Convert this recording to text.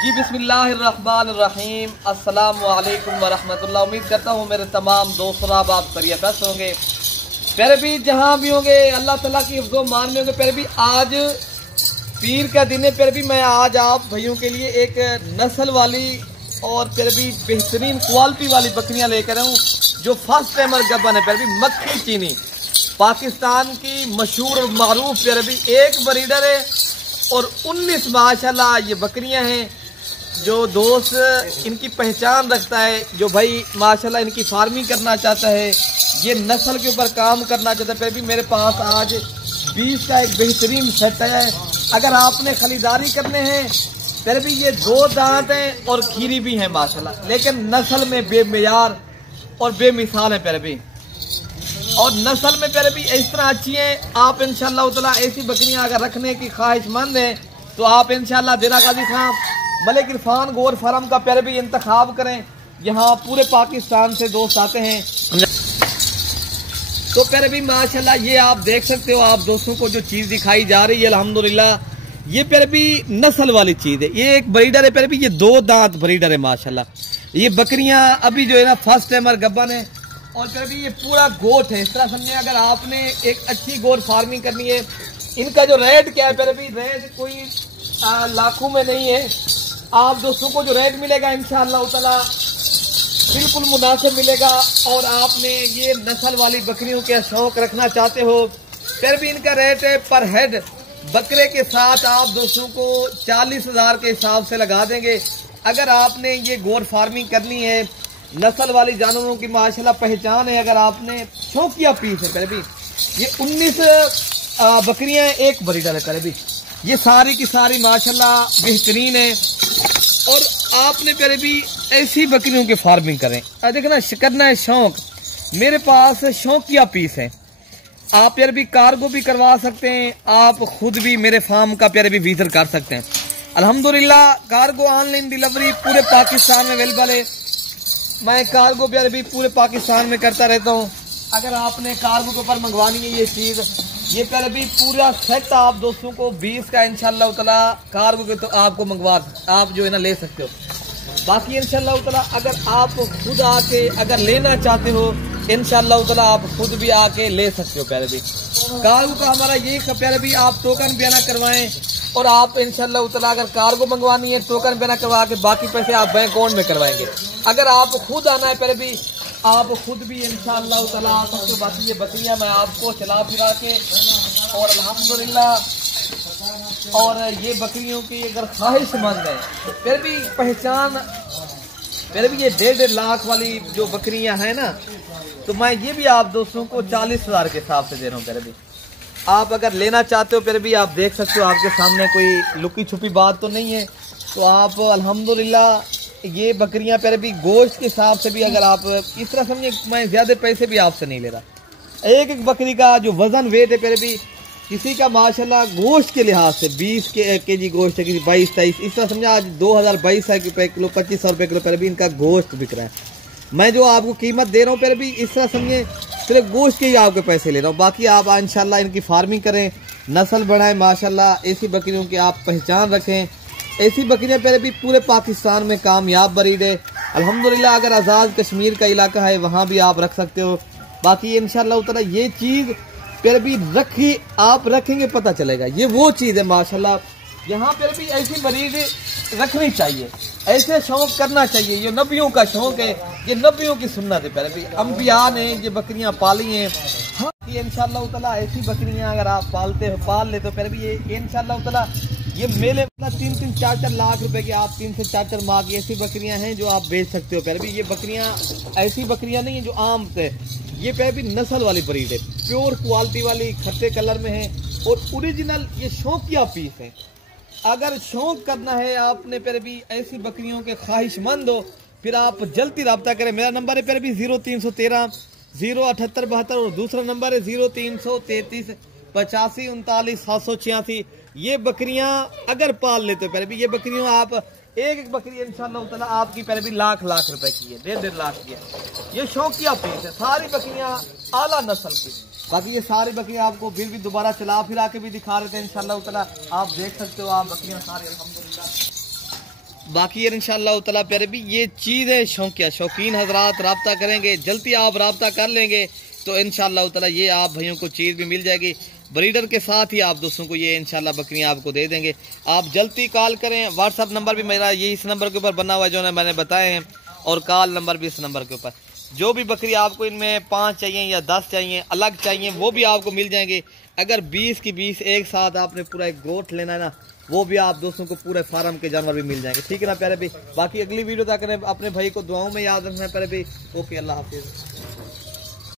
जी बिस्मिल्लाहिर्रहमानिर्रहीम, अस्सलामु अलैकुम वरहमतुल्लाह। उम्मीद करता हूँ मेरे तमाम दोस्त आप खैरियत होंगे। प्यारे भी जहाँ भी होंगे अल्लाह ताला की हिफ्ज़ो मान में होंगे। प्यारे भी आज पीर का दिन है। प्यारे भी मैं आज आप भाइयों के लिए एक नस्ल वाली और प्यारे भी बेहतरीन क्वालिटी वाली बकरियाँ लेकर आऊँ जो फर्स्ट टाइमर गबन है। प्यारे भी मक्खी चीनी पाकिस्तान की मशहूर और मारूफ प्यारे भी एक ब्रीडर है और 19 माशाल्लाह ये बकरियां हैं। जो दोस्त इनकी पहचान रखता है, जो भाई माशाल्लाह इनकी फार्मिंग करना चाहता है, ये नस्ल के ऊपर काम करना चाहता है, फिर भी मेरे पास आज 20 का एक बेहतरीन सेट है। अगर आपने खरीदारी करने हैं फिर भी ये 2 दांत हैं और खीरी भी हैं माशाल्लाह, लेकिन नस्ल में बेमियार और बेमिसाल है प्यारे भी। और नस्ल में प्यारे भी इस तरह अच्छी है। आप इंशाअल्लाह ताला ऐसी बकरियां अगर रखने की ख्वाहिशमंद है तो आप इंशाअल्लाह देरा गाजी खां मलिक इरफान गोर फार्म का प्यारे भी इंतखाब करें। यहाँ पूरे पाकिस्तान से दोस्त आते हैं। तो प्यारे भी माशाल्लाह ये आप देख सकते हो, आप दोस्तों को जो चीज दिखाई जा रही है अल्हम्दुलिल्लाह ये प्यारे भी नस्ल वाली चीज है। ये एक ब्रीडर है प्यारे भी, ये 2 दांत ब्रीडर है माशाल्लाह। ये बकरियां अभी जो है ना फर्स्ट टाइमर गब्बन है और फिर भी ये पूरा गोट है। इस तरह समझे अगर आपने एक अच्छी गोट फार्मिंग करनी है, इनका जो रेट क्या है फिर भी रेट कोई लाखों में नहीं है। आप दोस्तों को जो रेट मिलेगा इंशाअल्लाह ताला बिल्कुल मुनासिब मिलेगा। और आपने ये नस्ल वाली बकरियों के शौक रखना चाहते हो फिर भी इनका रेट है पर हेड बकरे के साथ आप दोस्तों को 40,000 के हिसाब से लगा देंगे। अगर आपने ये गोट फार्मिंग करनी है, नस्ल वाली जानवरों की माशाल्लाह पहचान है, अगर आपने शौकिया पीस है भी ये 19 बकरियां एक ब्रीडर है भी, ये सारी की सारी माशाल्लाह बेहतरीन है। और आपने प्यारे भी ऐसी बकरियों की फार्मिंग करें। देखना करना है शौक, मेरे पास शौकिया पीस है। आप प्यारे भी कार्गो भी करवा सकते हैं, आप खुद भी मेरे फार्म का प्यारे भी विजिट कर सकते हैं। अल्हम्दुलिल्लाह कार्गो ऑनलाइन डिलीवरी पूरे पाकिस्तान में अवेलेबल है। मैं कार्गो प्यारे भी पूरे पाकिस्तान में करता रहता हूँ। अगर आपने कार्गो के ऊपर मंगवानी है ये चीज़, ये प्यारे भी पूरा सेट आप दोस्तों को 20 का इंशाअल्लाह ताला कार्गो के तो आपको मंगवा आप जो है ना ले सकते हो। बाकी इंशाअल्लाह ताला अगर आप खुद आके अगर लेना चाहते हो इंशाअल्लाह ताला आप खुद भी आके ले सकते हो। प्यारे भी कार्गो का हमारा ये प्यारे भी आप टोकन बयाना करवाएं और आप इंशाअल्लाह ताला अगर कार्गो मंगवानी है टोकन बयाना करवा के बाकी पैसे आप बैंक अकाउंट में करवाएंगे। अगर आप खुद आना है पहले भी आप खुद भी इंशाअल्लाह ताला आ सकते हो। बाकी ये बकरियां मैं आपको चला फिरा के और अल्हम्दुलिल्लाह और ये बकरियों की अगर ख्वाहिशमंद है फिर भी पहचान फिर भी ये 1.5 लाख वाली जो बकरियां हैं ना, तो मैं ये भी आप दोस्तों को 40,000 के हिसाब से दे रहा हूँ। फिर भी आप अगर लेना चाहते हो फिर भी आप देख सकते हो, आपके सामने कोई लुकी छुपी बात तो नहीं है। तो आप अल्हम्दुलिल्लाह ये बकरियां प्यारे भी गोश्त के हिसाब से भी अगर आप इस तरह समझे, मैं ज्यादा पैसे भी आपसे नहीं ले रहा। एक एक बकरी का जो वजन वेट है प्यारे भी किसी का माशाल्लाह गोश्त के लिहाज से 20 केजी गोश्त है, किसी 22-23 इस तरह समझा। आज 2022 रुपए किलो 2500 रुपए किलो प्यारे भी इनका गोश्त बिक रहा है। मैं जो आपको कीमत दे रहा हूँ प्यारे भी इस तरह समझे सिर्फ गोश्त के ही आपके पैसे ले रहा हूँ। बाकी आप इंशाल्लाह इनकी फार्मिंग करें, नस्ल बढ़ाएं माशाल्लाह। ऐसी बकरियों की आप पहचान रखें। ऐसी बकरियां प्यारे भी पूरे पाकिस्तान में कामयाब ब्रीड है अल्हम्दुलिल्लाह। अगर आज़ाद कश्मीर का इलाका है वहाँ भी आप रख सकते हो। बाकी इंशाअल्लाह ताला ये चीज़ प्यारे भी रखी आप रखेंगे पता चलेगा, ये वो चीज़ है माशाल्लाह। यहाँ प्यारे भी ऐसी ब्रीड रखनी चाहिए, ऐसे शौक करना चाहिए। ये नबियों का शौक है, ये नबियों की सुन्नत है। प्यारे भी अंबिया ने ये बकरियां पाली हैं। हाँ ये इंशाअल्लाह ताला ऐसी बकरियां अगर आप पाल लेते हो प्यारे भी ये इंशाअल्लाह ताला ये मेले 3-3, 4-4 लाख रुपए की आप 3 से 4-4 माह की ऐसी बकरियां हैं जो आप बेच सकते हो। प्यारे भी ये बकरियां ऐसी बकरियां नहीं है जो आम थे, ये प्यारे भी नस्ल वाली ब्रीड है, प्योर क्वालिटी वाली, खट्टे कलर में है और ओरिजिनल ये शौकिया पीस है। अगर शौक करना है आपने प्यारे भी ऐसी बकरियों के ख्वाहिशमंद हो फिर आप जल्दी रब्ता करें। मेरा नंबर है प्यारे भी 0313 07872 और दूसरा नंबर है 0333 85 39 786। ये बकरियां अगर पाल लेते हो प्यारे भी ये बकरियों आप एक एक बकरी इंशाअल्लाह ताला आपकी प्यारे भी लाख रुपए की है, 1.5 लाख की है। ये शौकिया पीस है, सारी बकरियां आला नस्ल की। बाकी ये सारी बकरियां आपको फिर भी दोबारा चला फिरा के भी दिखा रहे थे इंशाअल्लाह ताला। आप देख सकते हो, आप बकरियां सारी अल्हम्दुलिल्लाह बाकी इंशाअल्लाह ताला प्यारे भी ये चीज़ है शौकीन हजरात रब्ता करेंगे, जल्दी आप रब्ता कर लेंगे तो इंशाअल्लाह ताला ये आप भाइयों को चीज़ भी मिल जाएगी। ब्रीडर के साथ ही आप दोस्तों को ये इंशाल्लाह बकरियां आपको दे देंगे। आप जल्दी कॉल करें। व्हाट्सअप नंबर भी मेरा ये इस नंबर के ऊपर बना हुआ है जो मैंने बताए हैं, और कॉल नंबर भी इस नंबर के ऊपर। जो भी बकरी आपको इनमें 5 चाहिए या 10 चाहिए, अलग चाहिए, वो भी आपको मिल जाएंगे। अगर 20 की 20 एक साथ आपने पूरा एक गोट लेना है ना, वो भी आप दोस्तों को पूरे फार्म के जानवर भी मिल जाएंगे। ठीक है ना प्यारे भाई। बाकी अगली वीडियो तक अपने भाई को दुआओं में याद रखना है प्यारे भाई। ओके, अल्लाह हाफिज।